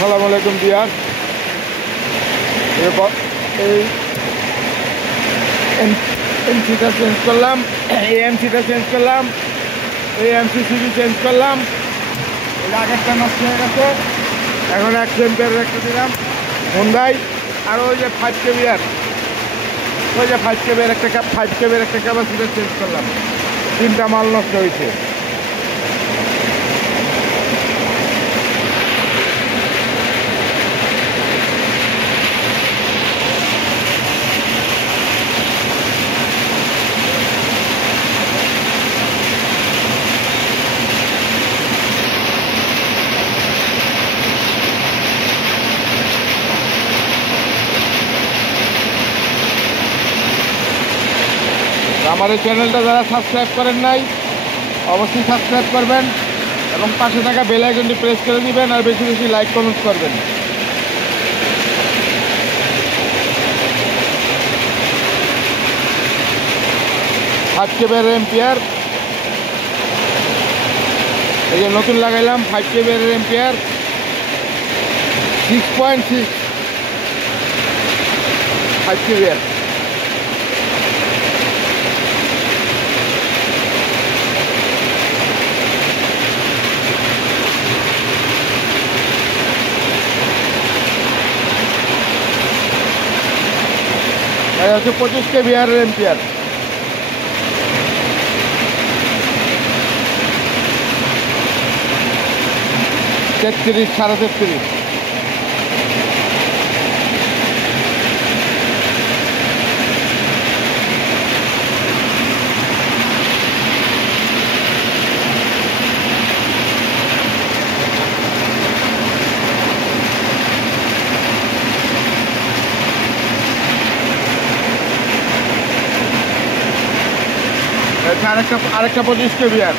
আসসালামু আলাইকুম বিয়ার। এই এমসিটা চেঞ্জ করলাম, এই এমসিটা চেঞ্জ করলাম, এই এমসিসিবি চেঞ্জ করলাম। এই আগেরটা নষ্ট হয়ে গেছে, এখন 100 এম্পিয়ারের একটা দিলাম হোন্ডাই। আর ওই যে 5 কেবি আর ওই যে 5 কেবির একটা 5 কেবির একটা ক্যাপাসিটার চেঞ্জ করলাম। 3টা মাল নষ্ট হয়েছে। আমার এই চ্যানেলটা যারা সাবস্ক্রাইব করেন নাই অবশ্যই সাবস্ক্রাইব করবেন এবং পাশে থাকা বেল আইকনটি প্রেস করে দিবেন আর বেশি বেশি লাইক কমেন্ট করবেন। ফাইভ কেবির এম্পিয়ার এই যে নতুন লাগাইলাম, 5 কেবির এম্পিয়ার 6.6 5 কেবির। এটা হচ্ছে 25 কেবি আর এম্পিয়ার। তেত্রিশ, 33.5। আরেকটা 25 কেবি আর।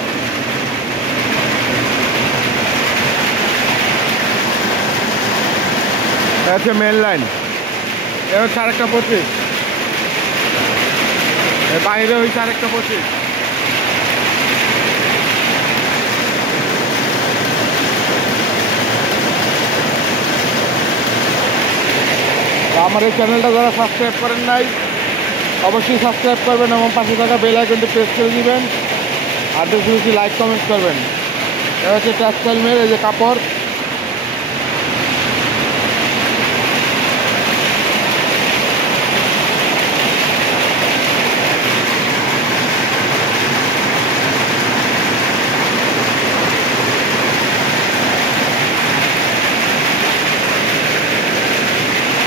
হচ্ছে মেন লাইন, এ হচ্ছে আরেকটা 25, বাইরে হয়েছে আরেকটা 25। আমার এই চ্যানেলটা যারা সাবস্ক্রাইব করেন নাই অবশ্যই সাবস্ক্রাইব করবেন এবং পাশে থাকা বেল আইকনটি প্রেস করে দিবেন আর বেশি বেশি লাইক কমেন্ট করবেন। এটা হচ্ছে টেক্সটাইল মিল, এই যে কাপড়।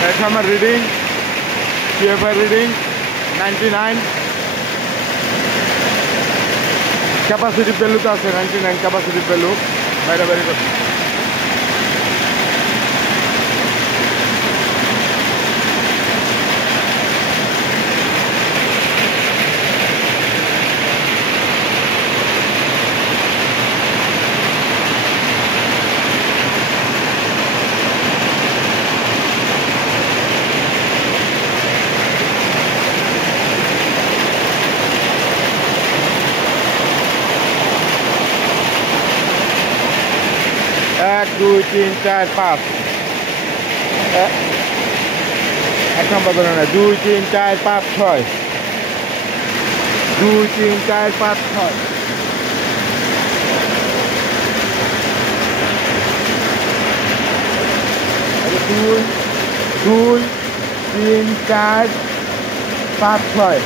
এটা আমার reading, CFI reading 99, capacity value তো আছে 99 ক্যাপাসিটি ভ্যালু, বাইরে বাইরে করছে। এক, 2, 3, 4, 5, 1 নম্বর ধরে না, 2, 3, 4, 5, 6, 2, 3, 4, 5, 6। 2, 3, 4, 5, 6।